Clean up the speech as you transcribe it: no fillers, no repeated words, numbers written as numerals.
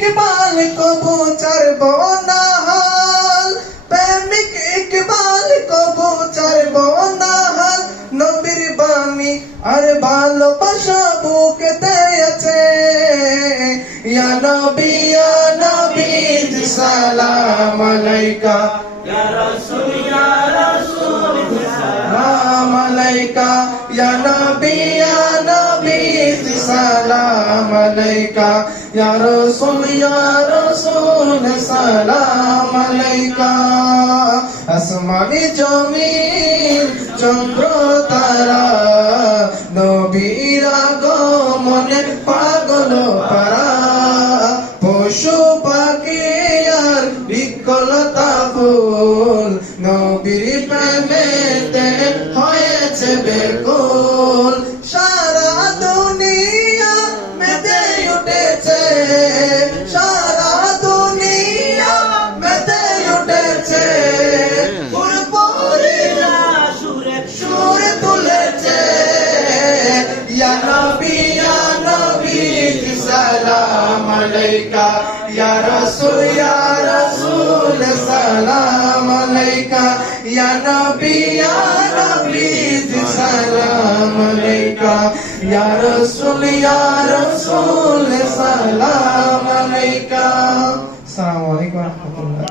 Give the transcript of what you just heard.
ইকবাল কবুতর বনাহাল, প্রেমিক ইকবাল কবুতর বনাহাল, নবীর বাণী আর ভালোবাসা বুকেতে আছে। ইয়া নবী সালাম আলাইকা, ইয়া রাসূল সালাম আলাইকা, ইয়া নবী সালাম আলাইকা, ইয়া রাসূল সালাম আলাইকা। আসমানি জমিন চন্দ্র তারা, নবীর আগমনে পাগল পারা, পশু পাখি আর বিকলতা ফুল, নবীর প্রেমেতে হয়েছে বেকুল। সারা দুনিয়া মেতে উঠেছে, সারা দুনিয়া মেতে উঠেছে, ফুরফুরিরা সুরে তুলেছে। ইয়া নবী সালাম আলাইকা, ইয়া রাসূল সালাম আলাইকা, ইয়া নবী সালাম আলাইকা, ইয়া রাসূল সালাম আলাইকা। আসসালামু আলাইকুম ওয়া রাহমাতুল্লাহ।